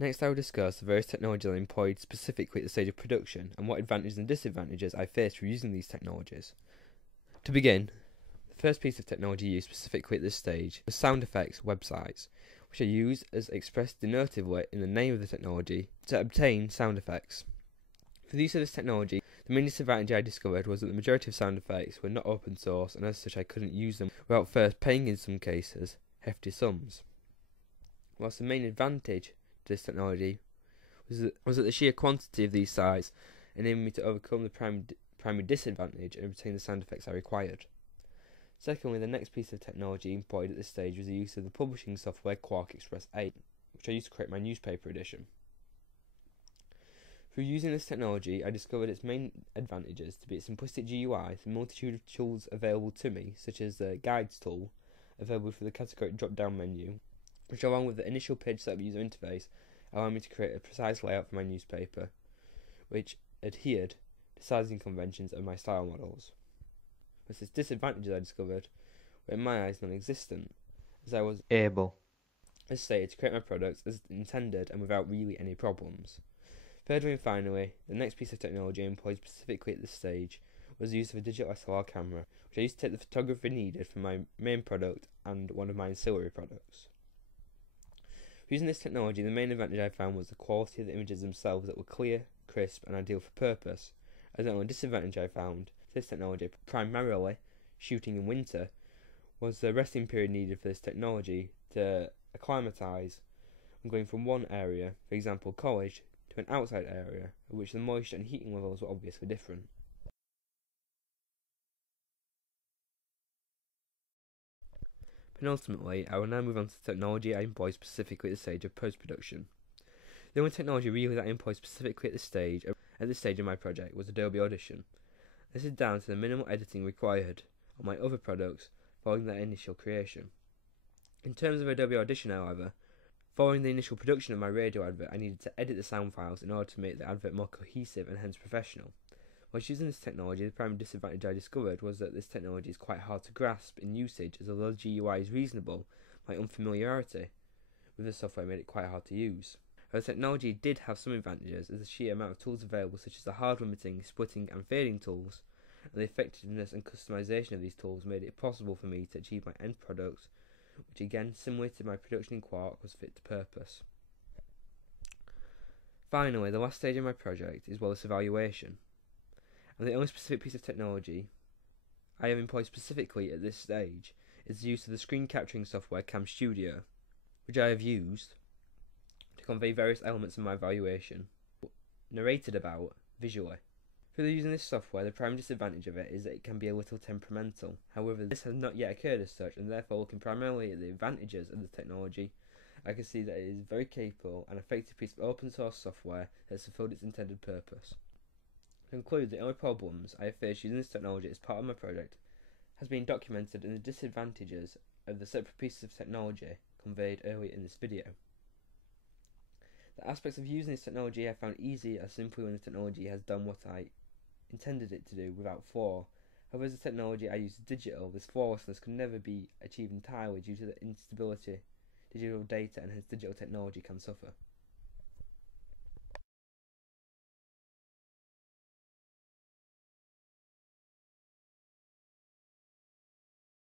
Next, I will discuss the various technologies I employed specifically at the stage of production and what advantages and disadvantages I faced from using these technologies. To begin, the first piece of technology used specifically at this stage was sound effects websites, which are used as expressed denotatively in the name of the technology to obtain sound effects. For the use of this technology, the main disadvantage I discovered was that the majority of sound effects were not open source, and as such I couldn't use them without first paying, in some cases, hefty sums. Whilst the main advantage to this technology was that the sheer quantity of these sites enabled me to overcome the primary disadvantage and obtain the sound effects I required. Secondly, the next piece of technology employed at this stage was the use of the publishing software QuarkXPress 8, which I used to create my newspaper edition. Through using this technology, I discovered its main advantages to be its simplistic GUI, the multitude of tools available to me, such as the Guides tool, available through the category drop-down menu, which along with the initial page setup user interface, allowed me to create a precise layout for my newspaper, which adhered to sizing conventions of my style models. But its disadvantages I discovered were in my eyes non-existent, as I was able, as stated, to create my products as intended and without really any problems. Thirdly and finally, the next piece of technology I employed specifically at this stage was the use of a digital SLR camera, which I used to take the photography needed for my main product and one of my ancillary products. Using this technology, the main advantage I found was the quality of the images themselves that were clear, crisp and ideal for purpose, as the only disadvantage I found this technology, primarily shooting in winter, was the resting period needed for this technology to acclimatise when going from one area, for example college, to an outside area, of which the moisture and heating levels were obviously different. Penultimately, I will now move on to the technology I employ specifically at the stage of post-production. The only technology really that I employ specifically at this stage of my project was Adobe Audition. This is down to the minimal editing required on my other products following their initial creation. In terms of Adobe Audition, however, following the initial production of my radio advert, I needed to edit the sound files in order to make the advert more cohesive and hence professional. Whilst using this technology, the primary disadvantage I discovered was that this technology is quite hard to grasp in usage, as although the GUI is reasonable, my unfamiliarity with the software made it quite hard to use. However, the technology did have some advantages, as the sheer amount of tools available, such as the hard limiting, splitting and fading tools, and the effectiveness and customization of these tools made it possible for me to achieve my end product, which again, similar to my production in Quark, was fit to purpose. Finally, the last stage of my project is Wallace evaluation, and the only specific piece of technology I have employed specifically at this stage is the use of the screen capturing software Cam Studio, which I have used to convey various elements of my evaluation, narrated about visually. Through using this software, the prime disadvantage of it is that it can be a little temperamental. However, this has not yet occurred as such, and therefore looking primarily at the advantages of the technology, I can see that it is a very capable and effective piece of open source software that has fulfilled its intended purpose. To conclude, the only problems I have faced using this technology as part of my project has been documented in the disadvantages of the separate pieces of technology conveyed earlier in this video. The aspects of using this technology I found easy or simply when the technology has done what I intended it to do without flaw. However, as the technology I use is digital, this flawlessness can never be achieved entirely due to the instability digital data, and hence digital technology can suffer.